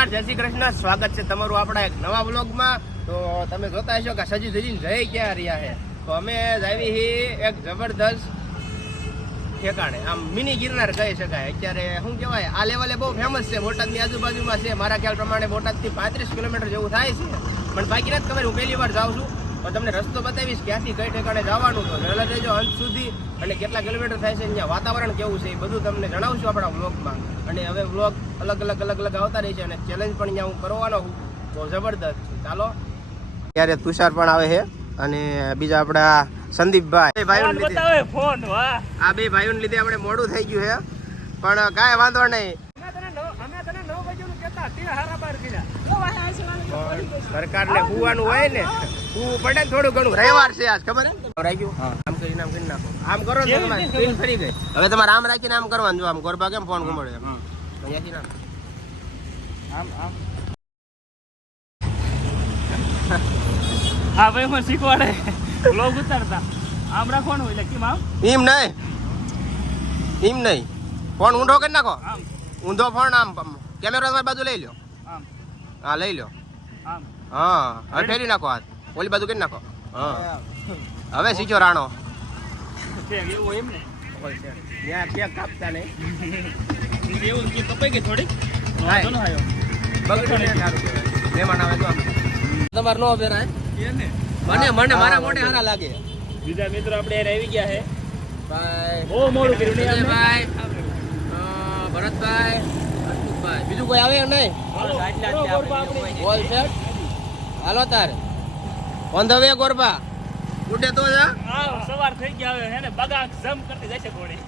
નમસ્કાર, જય શ્રી કૃષ્ણ. સ્વાગત છે તમારું આપણા એક નવા વ્લોગમાં. તો તમે જોતા હશો કે સજી સજીને જય ક્યાં રહ્યા છે? તો અમે જાવી હી એક જબરદસ્ત ઠેકાણે, આમ મિની ગિરનાર કહી શકાય. અત્યારે શું કહેવાય? આ લેવલે બહુ ફેમસ છે, બોટાદની આજુબાજુમાં છે. મારા ખ્યાલ પ્રમાણે બોટાદથી પાંત્રીસ કિલોમીટર જેવું થાય છે. પણ બાકી નથી ખબર, હું પહેલી વાર જાઉં છું. તો તમને રસ્તો બતાવીશ ક્યાંથી કઈ ઠેકાણે જવાનું તો વહેલા જજો અંત સુધી. અને કેટલા કિલોમીટર થાય છે અહીંયા વાતાવરણ કેવું છે એ બધું તમને જણાવશું આપણા વ્લોગમાં અને હવે વ્લોગ અલગ અલગ અલગ અલગ આવતા રહે છે અને ચેલેન્જ પણ અહીંયા હું કરવાનો છું. બહુ જબરદસ્ત ચાલો. ત્યારે તુષાર પણ આવે છે અને બીજા આપણા સંદીપભાઈ. ભાઈઓને લીધે. ફોન વાહ. આ બે ભાઈઓને લીધે આપણે મોડું થઈ ગયું છે. પણ કાંઈ વાંધો નહીં. સરકારને હુવાનું હોય ને. હું પડે થોડું ઘણું. રવિવાર છે આજ ખબર આમ કરીને આમ કરી નાખો. આમ કરો ને તમારે. સ્ક્રીન ફરી ગઈ. હવે તમારે આમ રાખીને આમ કરવાનું જો આમ ગોરબા કેમ ફોન ગુમાડે આમ અહીંયાથી નાખો. આમ આમ. હા ભાઈ મને શીખવાડે. બ્લોગ ઉતારતા. આમ રાખવાનું એટલે કેમ આમ? એમ નહીં. એમ નહીં. ફોન ઊંધો કરી નાખો. આમ. ઊંધો ફોન આમ કેમેરો તમારી બાજુ લઈ લો આમ. હા લઈ લો આમ. હા હવે ફેરી નાખો હાથ. ઓલી બાજુ કરી નાખો. હા. હવે શીખ્યો રાણો. તમારે નો પહેરાય મને મને મારા મોઢે હારા લાગે. બીજા મિત્રો આપણે યાર આવી ગયા છે. ભાઈ. બહુ મોડું કર્યું ભાઈ ભરતભાઈ. બીજું કોઈ આવે નહીં? બોલ સેટ હાલો તારે. ઓન ધ વે ગોરબા. ઉડે તો જા હા, સવાર થઈ ગયા હવે હે ને? બગા જમ કરતી જશે છે ઘોડી.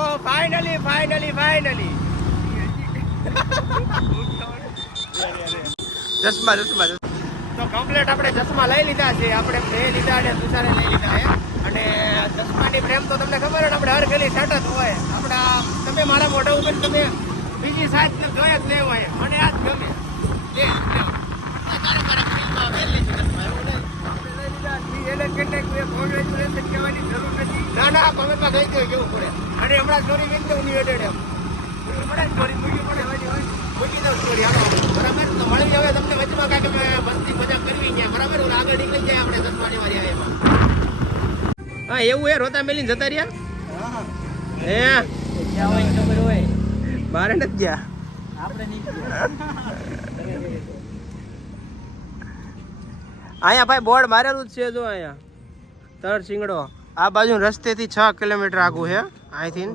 ઓ ફાઇનલી ફાઇનલી ફાઇનલી. ચશ્મા ચશ્મા. તો કમ્પ્લેટ આપણે ચશ્મા લઈ લીધા છે. આપણે બે લીધા અને તુષારે લઈ લીધા છે અને ચશ્માની પ્રેમ તો તમને ખબર હોય આપણે હર ગલી સેટ જ હોય. આપણા તમે મારા મોઢા ઉપર તમે બીજી સાઈડ જોયા જ લેવાય. મને આ જ ગમે. આ તારે તારે ફિલ્મમાં વહેલી જ ચશ્મા, એવું નહીં. આપણે લઈ લીધા. ઈ એને કેટલેક બે કહેવાની જરૂર નથી. ના ના ગઈ ગયો કેવું પડે. અને હમણાં સ્ટોરી મીન દઉં ની અડેડે એમ. હમણાં સ્ટોરી મૂકી પડે. મૂકી દઉં સ્ટોરી બરાબર? તો મળી હવે તમને વચમાં કાંઈક અમે મસ્તી મજાક કરવી ત્યાં બરાબર? ઓલા આગળ નીકળી જાય આપણે ચશ્માની વારી આવે એમાં. હા એવું એ રોતા મેલીને જતા રહ્યા હે જ્યાં હોય ખબર હોય. બારે નથી ગયા. આપણે નહીં અહીંયા ભાઈ બોર્ડ મારેલું જ છે જો અહીંયા. તર સિંગડો આ બાજુ રસ્તેથી છ કિલોમીટર આગું છે. અહીંથી.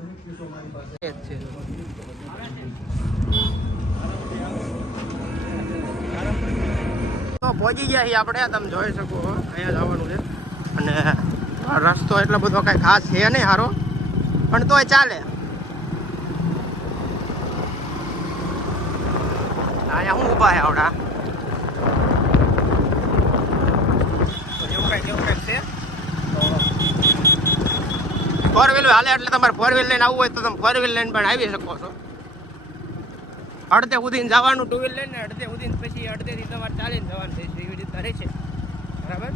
તો પહોંચી ગયા છીએ આપણે. તમે જોઈ શકો. અહીંયા જવાનું છે. અને રસ્તો એટલો બધો કાંઈ ખાસ છે નહીં સારો પણ તોય ચાલે. અહીંયા હું ઊભા છે આવડા તો એવું કાંઈક એવું કાંઈક છે ફોર વ્હીલ હાલે એટલે તમારે ફોર વ્હીલ લઈને આવવું હોય તો તમે ફોર વ્હીલ લઈને પણ આવી શકો છો. અડધે સુધી જવાનું ટુ વ્હીલ લઈને અડધે સુધી પછી અડધેથી તમારે ચાલીને જવાનું છે. એવી રીતના રહે છે. બરાબર?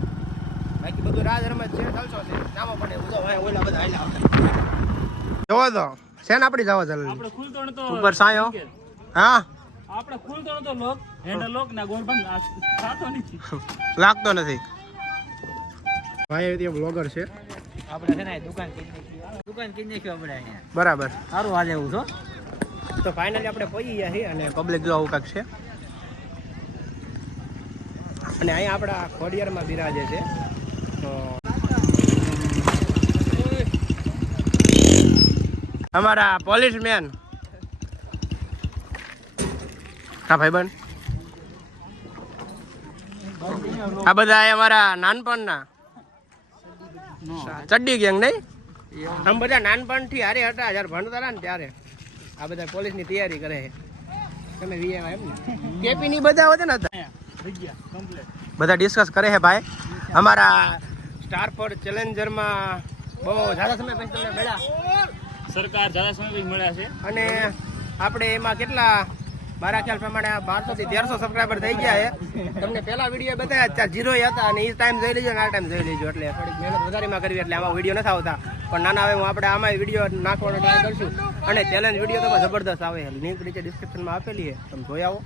બાકી બધું રાજ રમત છે ચાલશો છે. નામો પડે બધો હોય ઓલા બધા આવેલા આવતા જોવો તો શેન આપણી જવા ચાલે આપણે ખુલતો નતો ઉપર સાયો. હા? આપણે ખુલતો નતો લોક હેન્ડલ લોક ના ગોરબંધ આ થાતો નથી. લાગતો નથી. ભાઈ ત્યાં બ્લોગર છે. આપણે છે ને દુકાન દુકાન કરી નાખ્યું આપણે અહીંયા? બરાબર. સારું હાલે એવું છો? તો ફાઇનલી આપણે પહોંચી ગયા છીએ અને પબ્લિક જો આવું કાંક છે. અને અહીંયા આપણા ખોડિયારમાં બિરાજે છે. તો અમારા પોલીસ મેન હા ભાઈબંધ. આ બધા એ અમારા નાનપણના. ચડ્ડી ગેંગ નહીં? આમ બધા નાનપણથી હારે હતા જ્યારે ભણતા હતા ને ત્યારે. આ બધા પોલીસની તૈયારી કરે છે. તમે વીએમ એમ ને? કેપી ની બધા હોતે ને હતા? બધા ડિસ્કસ કરે છે ભાઈ. અમારા સ્ટાર ફોર ચેલેન્જરમાં બહુ ઝાડા સમય પછી તમને મળ્યા. સરકાર ઝાડા સમય પછી મળ્યા છે. અને આપણે એમાં કેટલા મારા ખ્યાલ પ્રમાણે બારસો થી તેરસો સબસ્ક્રાઈબર થઈ ગયા છે. તમને પહેલા વીડિયો બતાવ્યા ત્યાં જીરો હતા અને એ ટાઈમ જોઈ લેજો અને આ ટાઈમ જોઈ લેજો. એટલે થોડીક મહેનત વધારેમાં કરવી એટલે આમાં વીડિયો નથી આવતા. પણ નાના હવે હું આપણે આમાં વીડિયો નાખવાનો ટ્રાય કરશું. અને ચેલેન્જ વીડિયો તો જબરદસ્ત આવે. લિંક નીચે ડિસ્ક્રિપ્શનમાં આપેલી છે. તમે જોઈ આવો.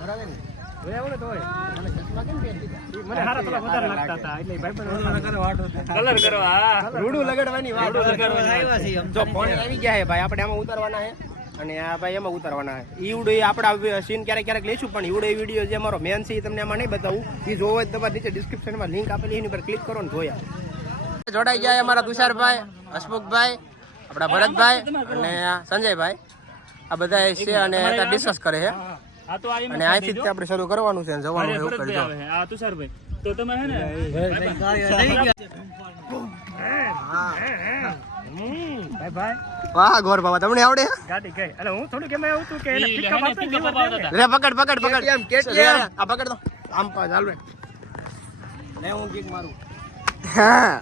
બરાબર ને? જોયા હોય ને તોય તમે ચશ્મા કેમ પહેરી લીધા? મને હારા થોડા વધારે લાગતા હતા. એટલે ભાઈ કલર કરવા રૂડું લગાડવાની વાત જો ફોન આવી ગયા છે ભાઈ આપણે આમાં ઉતારવાના છે. અને આ ભાઈ એમાં ઉતારવાના છે. ઈવડો એ આપણે સીન ક્યારેક ક્યારેક લઈશું પણ ઈવડો એ વીડિયો જે અમારો મેન છે એ તમને આમાં નહીં બતાવું. એ જોવો તમારે નીચે ડિસ્ક્રિપ્શનમાં લિંક આપેલી એની પર ક્લિક કરો ને જોયા જોડાઈ ગયા અમારા તુષારભાઈ હસમુખભાઈ આપણા ભરતભાઈ અને આ સંજયભાઈ આ બધા છે અને ડિસ્કસ કરે છે. હા તો આ એમ અને અહીંથી જ તે આપણે શરૂ કરવાનું છે જવાનું એવું કરજો આ તુષારભાઈ. તો તમે હે ને ભાઈ ભાઈ વાહ ગોર બાબા તમને આવડે ગાડી ગઈ એટલે હું એમાં કે એને પિકઅપ. રે પકડ પકડ પકડ. આ પકડ દો આમ પા ચાલ રે લે હું કિક મારું. હા.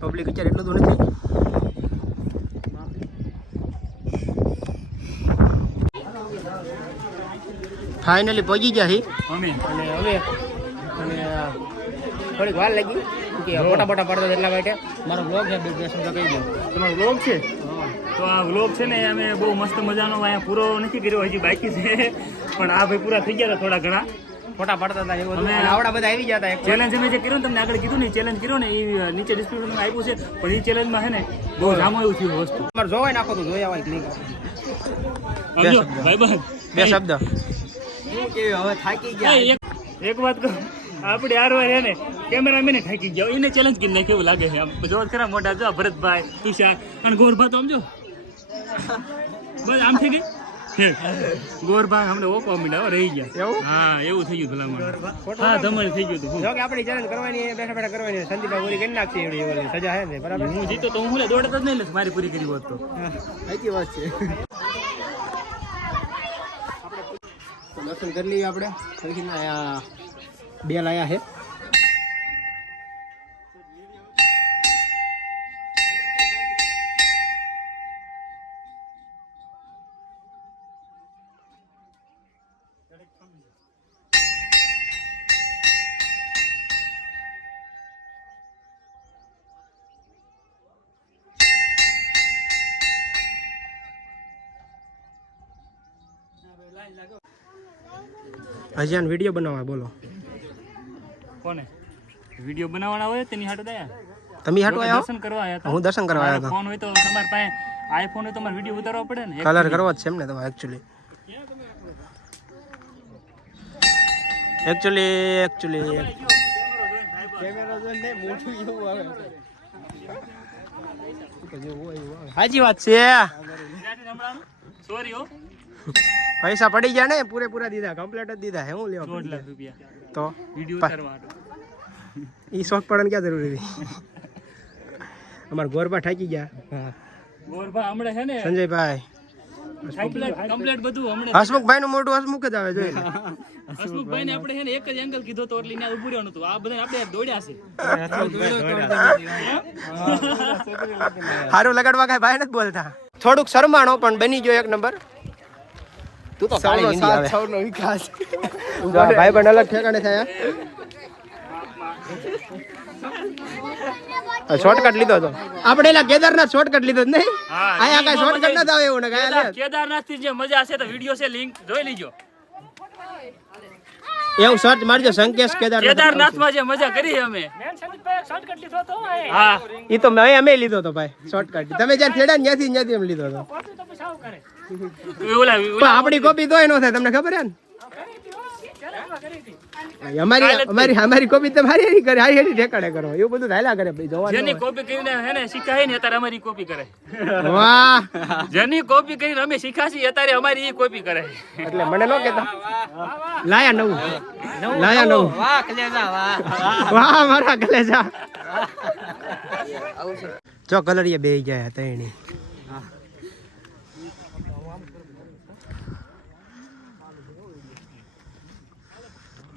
પબ્લિક વિચાર એટલું બધું નથી. ફાઇનલી પહોંચી ગયા છીએ. અમે. અને હવે અને થોડીક વાર લાગી કે મોટા મોટા પડતા એટલા માટે. મારો બ્લોગ છે બે કહી દઉં. તમારો બ્લોગ છે? તો આ વ્લોગ છે ને અમે બહુ મસ્ત મજાનો અહીંયા પૂરો નથી કર્યો હજી બાકી છે. પણ આ ભાઈ પૂરા થઈ ગયા હતા થોડા ઘણા. ફોટા પાડતા હતા એવું અમે- આવડા બધા આવી ગયા હતા ચેલેન્જ અમે જે કર્યું તમને આગળ કીધું ને ચેલેન્જ કર્યો ને એ નીચે ડિસ્ક્રિપ્શન આપ્યું છે. પણ એ ચેલેન્જમાં છે ને બહુ જામો એવું થયું વસ્તુ. તમારે જોવાય નાખો તો જોયા હોય ક્લિક બે શબ્દ. હવે થાકી ગયા. એક એક વાત કહું આપણે યાર હોય એને કેમેરામેન થાકી ગયા. એને ચેલેન્જ કરી નાખ્યું એવું લાગે છે આમ. જો ખરા મોટા જો ભરતભાઈ તુષાર અને ગોરભા તો આમ જો બસ આમ થઈ ગઈ? છે. ગોરભા હમણે ઓકો મીડા રહી ગયા. એવું? હા એવું થઈ ગયું ભલામણ. હા તમારે થઈ ગયું હતું જો કે આપણી ચેલેન્જ કરવાની બેઠા બેઠા કરવાની. સંદીપભાઈ પૂરી કરી નાખશે એવડી સજા છે ને બરાબર? હું જીતો તો હું દોડતો જ નહીં લે મારી પૂરી કરી હોત તો. સાચી વાત છે. દર્શન કરી લઈએ આપણે. બે લાયા છે હજાન વીડિયો બનાવવા બોલો. કોને? વીડિયો બનાવવાના હોય તેની હાટો દયા? તમે હાટો આવ્યા દર્શન કરવા આવ્યા હતા. હું દર્શન કરવા આવ્યો હતો. ફોન હોય તો તમાર પાસે આઈફોન હોય તો તમારે વીડિયો ઉતારવા પડે ને. કલર કરવો જ છે એમ ને તમારે એકચ્યુઅલી એકચ્યુઅલી હાજી સાચી વાત છે. સોરી હો. પૈસા પડી ગયા ને પૂરેપૂરા દીધા કમ્પ્લીટ જ દીધા. હે હું લેવા દોઢ લાખ રૂપિયા. તો વીડિયો ઉતારવા ઈ શોખ પડવાની ક્યાં જરૂરી હતી? અમારા ગોરબા ઠાકી ગયા. ગોરબા હમણાં છે ને? સંજયભાઈ. કમ્પ્લેટ કમ્પ્લેટ બધું હમણાં. હસમુખભાઈ નું મોટું હસમુખ જ આવે જોઈ હસમુખભાઈ ને આપણે છે ને એક જ એંગલ કીધો તો એટલે ત્યાં ઉભું રહેવાનું હતું. આ બધા આપણે દોડ્યા છે. હારું લગાડવા કઈ ભાઈ નથી બોલતા. થોડુંક શરમાણો પણ બની ગયો એક નંબર. તું તો સાડી હિન્દી આવે. સૌનો વિકાસ. ભાઈ પણ અલગ ઠેકાણે થયા. શોર્ટકટ લીધો તો આપણે એલા કેદારનાથ શોર્ટકટ લીધો જ નહીં? હા, અહીંયા કઈ શોર્ટકટ નથી આવે એવું ને કાંઈ કેદારનાથથી જે મજા છે તો વીડિયો છે લિંક જોઈ લીજો. એવું સર્ચ મારજો સંકેશ કેદાર કેદારનાથ. માં જે મજા કરી અમે. હા ઈ તો મેં અમે લીધો તો ભાઈ શોર્ટકટ તમે જ્યાં થેડા ને ત્યાંથી ત્યાંથી એમ લીધો તો ઓલા પણ કોપી તોય ન થાય તમને ખબર હે ને? અમારી અમારી અમારી કોપી તમારી હારી કરે હારી હારી ઠેકાણે કરો એવું બધું હાલ્યા કરે ભાઈ જોવા જેની કોપી કરીને હે ને શીખાય ને અત્યારે અમારી કોપી કરે. વાહ! જેની કોપી કરીને અમે શીખાશી અત્યારે અમારી ઈ કોપી કરે. એટલે મને નો કેતા લાયા નવું. લાયા નવું. વાહ મારા કલેજા. જો કલરિયા બે ગયા હતા એની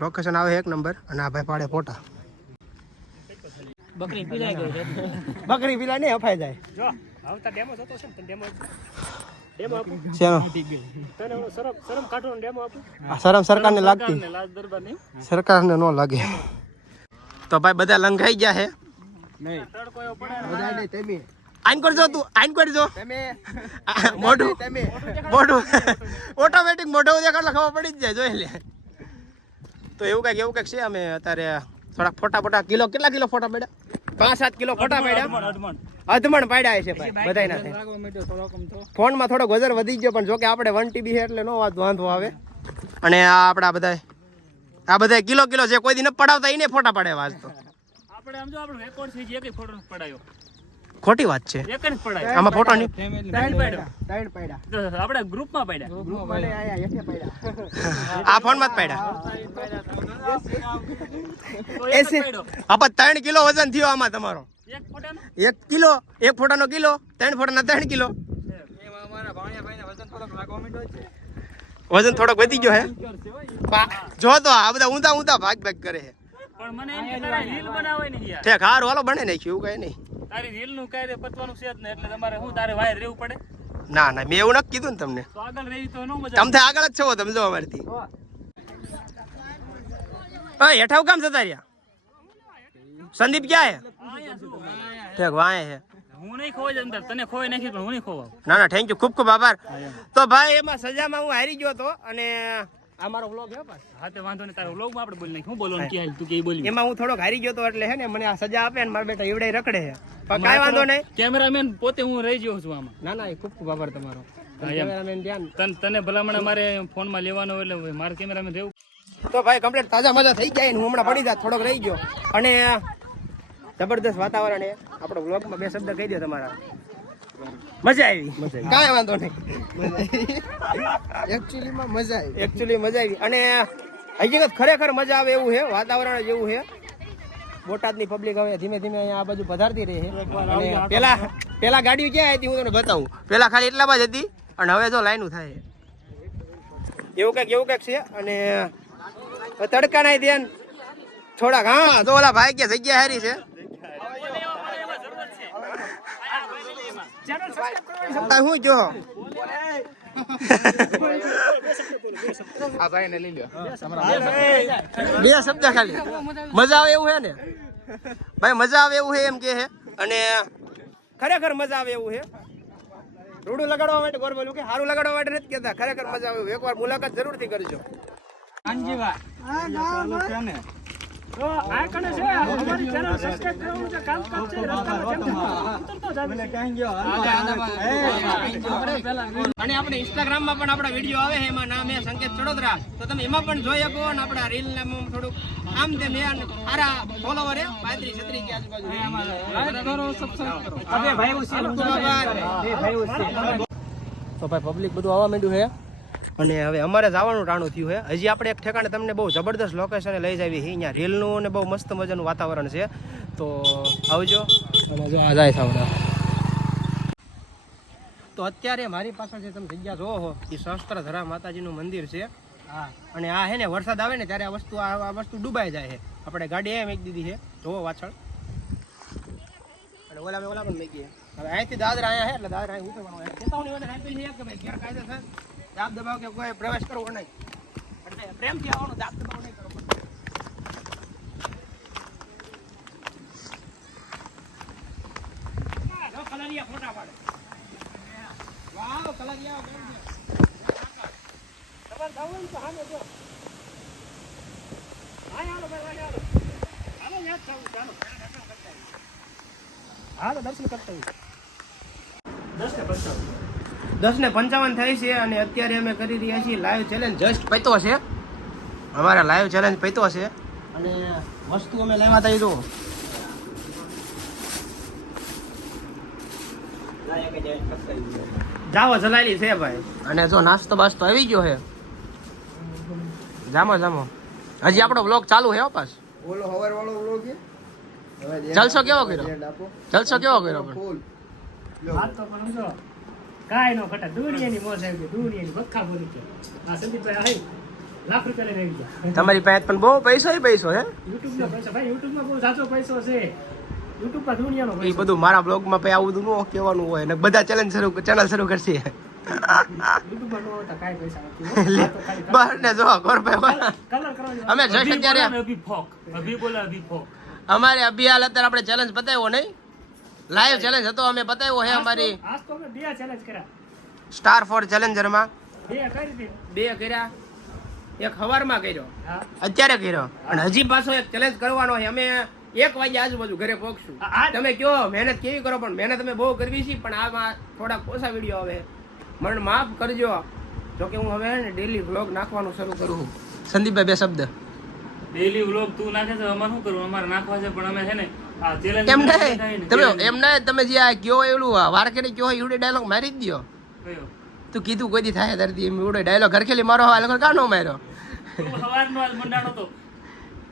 લોકેશન આવે એક નંબર અને આ ભાઈ પાડે ફોટા. બકરી પીલાઈ ગઈ છે. બકરી પીલા નહીં અફાઈ જાય. જો આવતા ડેમો જતો છે ને ડેમો ડેમો આપું. તને ઓલો શરમ શરમ કાઢવાનો ડેમો આપું. આ શરમ સરકારને લાગતી. લાજ દરબાર નહીં. સરકારને ન લાગે. તો ભાઈ બધા લંઘાઈ ગયા છે નહીં બધા નહીં તેમી. આઈન કરજો તું આઈન કરજો તમે. મોઢું મોઢું. ઓટોમેટિક મોઢું દેખાડ ખબર પડી જ જાય જોઈ લે. તો એવું કંઈક એવું કંઈક છે? અમે અત્યારે થોડાક ફોટા ફોટા કિલો કેટલા કિલો ફોટા પડ્યા? પાંચ સાત કિલો ફોટા અડમણ, પડ્યા? અધમણ પાડ્યા છે ભાઈ બધાય ફોનમાં થોડોક ગજર વધી ગયો પણ જોકે આપણે વન ટીબી છે એટલે નો વાત વાંધો આવે. અને આ આપણા બધા આ બધા કિલો કિલો જે કોઈ દિન ન પડાવતા એને ફોટા પડે આજ તો. આપણે આમ જો આપણો રેકોર્ડ છે જે કઈ ફોટો પડાયો. ખોટી વાત છે. એક જ પડાયો. આમાં ફોટો નહીં આપણે ગ્રુપમાં પડ્યા. ગ્રુપમાં ને આયા હેઠે પાડ્યા. આ ફોનમાં જ પડ્યા. તો એક જ એસી. પાડ્યો. આપા ત્રણ કિલો વજન થયો આમાં તમારો. એક ફોટાનો? એક કિલો એક ફોટાનો કિલો ત્રણ ફોટાના ત્રણ કિલો. વજન થોડોક વધી ગયો હે. જો તો આ બધા ઊંધા ઊંધા ભાગ ભાગ કરે છે. પણ મને એમ કે તારે રીલ બનાવવાની નહીં યાર. ઠેક હારું હાલો બને નાખ્યું એવું કઈ નહીં. તારી રીલનું કાયદે પતવાનું છે જ ને એટલે તમારે શું તારે વાયર રહેવું પડે? ના ના મેં એવું નથી કીધું ને તમને. તો આગળ રહી તો નો મજા તમે આગળ જ છો તમે જો અમારથી. હા. હેઠાવ કામ જતા રહ્યા. સંદીપ ક્યાં હે? વાંહે હે. હું નહીં ખોવાય અંદર તને ખોવાય નાખી પણ હું નહીં ખોવાવ ના ના થેન્ક યુ ખૂબ ખૂબ આભાર. તો ભાઈ એમાં સજામાં હું હારી ગયો હતો અને આ મારો વ્લોગ હે. હા તે વાંધો નહીં તારો વ્લોગમાં આપણે બોલી નાખી હું બોલવાનું કે તું કે બોલી એમાં હું થોડોક હારી ગયો એટલે હે ને મને આ સજા આપે ને મારા બેટા એવડે રખડે છે પણ કાંઈ વાંધો નહીં. કેમેરામેન પોતે હું રહી ગયો છું આમાં. ના ના એ ખૂબ ખૂબ આભાર તમારો. કેમેરામેન ધ્યાન. તન તને ભલામણ મારે ફોનમાં લેવાનો એટલે મારે કેમેરામેન રહેવું. તો ભાઈ કમ્પ્લીટ તાજા મજા થઈ જાય ને હું હમણાં પડી જાય થોડોક રહી ગયો. અને જબરદસ્ત વાતાવરણ એ આપણો વ્લોગમાં બે શબ્દ કહી દો તમારા. મજા આવી. કાંઈ વાંધો નહીં. એકચ્યુઅલીમાં મજા આવી. એકચ્યુઅલી મજા આવી. અને હકીકત ખરેખર મજા આવે એવું છે વાતાવરણ એવું છે બોટાદની પબ્લિક હવે ધીમે ધીમે અહીંયા આ બાજુ પધારતી રહે છે અને પેલા પેલા ગાડી ક્યાં હતી હું તમને બતાવું. પેલા ખાલી એટલામાં જ હતી અને હવે જો લાઈનું થાય એવું કંઈક એવું કંઈક છે. અને તડકા નાય ધ્યાન થોડાક હા તો ઓલા ભાઈ કે જગ્યા હારી છે. આ હું જો બે શબ્દ ખાલી મજા આવે એવું હે ને ભાઈ મજા આવે એવું હે એમ કે હે અને ખરેખર મજા આવે એવું છે રૂડું લગાડવા માટે ગોર બોલું કે સારું લગાડવા માટે નથી કહેતા ખરેખર મજા આવે એકવાર મુલાકાત જરૂરથી કરજો અને આપણે ઇન્સ્ટાગ્રામમાં પણ આપણા વીડિયો આવે છે એમાં નામ એ સંકેત ચડોદરા. તો તમે એમાં પણ જોઈ શકો અને આપણા રીલ ને આમ થોડુંક આમ તે મેં સારા ફોલોવર હે પાંત્રીસ છત્રીસ કે આજુબાજુ. તો ભાઈ પબ્લિક બધું આવવા માંડ્યું છે? અને હવે અમારે જવાનું ટાણું થયું છે. હજી આપણે એક ઠેકાણે તમને બહુ જબરદસ્ત લોકેશને લઈ જાવી છે અહીંયા રેલનું અને બહુ મસ્ત મજાનું વાતાવરણ છે. તો આવજો. અને જો આ જાય સાવડા તો અત્યારે મારી પાછળ જે તમે જગ્યા જોવો હો એ સહસ્ત્રધરા માતાજીનું મંદિર છે. હા. અને આ હે ને વરસાદ આવે ને ત્યારે આ વસ્તુ આ વસ્તુ ડૂબાઈ જાય છે. આપણે ગાડી એમ મેકી દીધી છે. જોવો પાછળ. અને ઓલા મેં ઓલા પણ મેકી હવે અહીંથી દાદરા અહીંયા છે એટલે દાદરા અહીં ઉતરવાનું ચેતવણી વધારે આપી છે કે ભાઈ ગેરકાયદેસર? દાબ દબાવ કે કોઈ પ્રવેશ કરવો નહીં. એટલે પ્રેમથી આવવાનું, દાબ દબાવ નહીં કરવો. કલરિયા ફોટા પાડે. વાવ કલરિયા તમારે જવું તો સામે જો. હા તો દર્શન કરતા થવું દસ ને પંચાવન થાય છે અને અત્યારે અમે કરી રહ્યા છીએ લાઈવ ચેલેન્જ જસ્ટ પૈતો છે. અમારા લાઈવ ચેલેન્જ પૈતો છે. અને વસ્તુ અમે લેવા થઈ દો જાવો જલાયેલી છે ભાઈ. અને જો નાસ્તો બાસ્તો આવી ગયો છે. જામો જામો. હજી આપણો બ્લોગ ચાલુ છે પાસ. ઓલો હવાર વાળો બ્લોગ છે જલસો કેવો કર્યો? જલસો કેવો કર્યો? ફૂલ. કાંઈ નો ઘટા દુનિયાની મોજ આવી ગઈ દુનિયાની બખા બોલી કે આ સંદીપભાઈ આવી લાખ રૂપિયા લઈને આવી ગયા. તમારી પાસે પણ બહુ પૈસો પૈસો હે યુટ્યુબ નો પૈસા ભાઈ યુટ્યુબમાં બહુ સાચો પૈસો છે. યુટ્યુબ પર દુનિયાનો એ બધું મારા બ્લોગમાં પછી આવું બધું ન કહેવાનું હોય ને બધા ચેનલ શરૂ ચેનલ શરૂ કરશે. યુટ્યુબમાં નો હોતા કાંઈ પૈસા નથી. લે, આ તો ખાલી બહાર ને જો ગોરભાઈ કલર કરવાનો અમે જઈશ અભી બોલે અત્યારે ને અભી ફોક. અભી બોલે અભી ફોક. અમારે અભિયાલ અત્યારે આપણે ચેલેન્જ બતાવ્યો નહીં. લાઈવ ચેલેન્જ હતો અમે બતાવ્યો હે અમારી. આજ તો અમે બે ચેલેન્જ કર્યા. સ્ટાર ફોર ચેલેન્જરમાં બે કરી બે કર્યા. એક હવારમાં કર્યો. હા. અત્યારે કર્યો? અને હજી પાછો એક ચેલેન્જ કરવાનો છે. અમે એક વાગે આજુબાજુ ઘરે પહોંચશું. તમે કયો મહેનત કેવી કરો? પણ મહેનત અમે બહુ કરવી છે પણ આમાં થોડાક ઓછા વીડિયો આવે. મને માફ કરજો. જોકે હું હવે ડેલી વ્લોગ નાખવાનું શરૂ કરું સંદીપભાઈ બે શબ્દ. ડેલી વ્લોગ તું નાખે તો અમારે શું કરવું? અમારે નાખવા છે પણ અમે છે ને આ ચેલેન્જ એમ નહીં. તમે એમ નહીં તમે જે આ કયો એલું વાર કરી કયો એવડે ડાયલોગ મારી જ દો તું કીધું કોઈ દી થાય તારથી એમ એવડે ડાયલોગ ઘરખેલી મારો હાલ લોકો કાનો માર્યો? સવારનો આજ મંડાણો તો.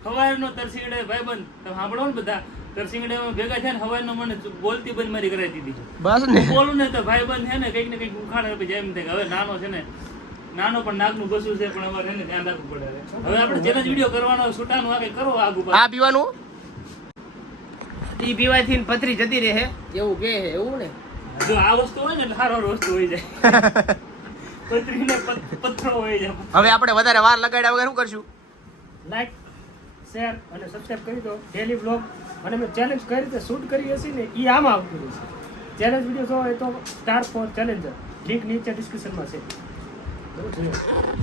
સવારનો તરસીંગડે ભાઈબંધ તમે સાંભળો ને બધા? તરસીંગડે ભેગા થયા ને સવારનો મને બોલતી બંધ મારી કરાવી દીધી બસ ને. બોલું ને તો ભાઈબંધ છે ને કંઈક ને કંઈક ઉખાડે જેમ થાય હવે નાનો છે ને નાનો પણ નાગનું બસું છે પણ અમારે એને ધ્યાન રાખવું પડે હવે. આપણે ચેલેન્જ વીડિયો કરવાનો છૂટાનું આ કરો આગુ આ પીવાનું? ઈ પીવાથી પથરી જતી રહે. એવું કે એવું ને? જો આ વસ્તુ હોય ને એટલે સારો વસ્તુ હોય જાય. પથરીને પથ- હોય જાય. હવે આપણે વધારે વાર લગાડ્યા વગર શું કરશું? લાઈક શેર અને સબસ્ક્રાઇબ કરી દો. ડેલી બ્લોગ અને મેં ચેલેન્જ કઈ રીતે શૂટ કરી હશે ને એ આમાં આવતું રહેશે ચેલેન્જ વીડિયો જોવો હોય તો સ્ટાર ફોર ચેલેન્જર લિંક નીચે ડિસ્ક્રિપ્શનમાં છે.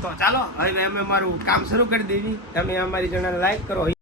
તો ચાલો હવે અમે અમારું કામ શરૂ કરી દીધી તમે અમારી જણાને લાઈક કરો.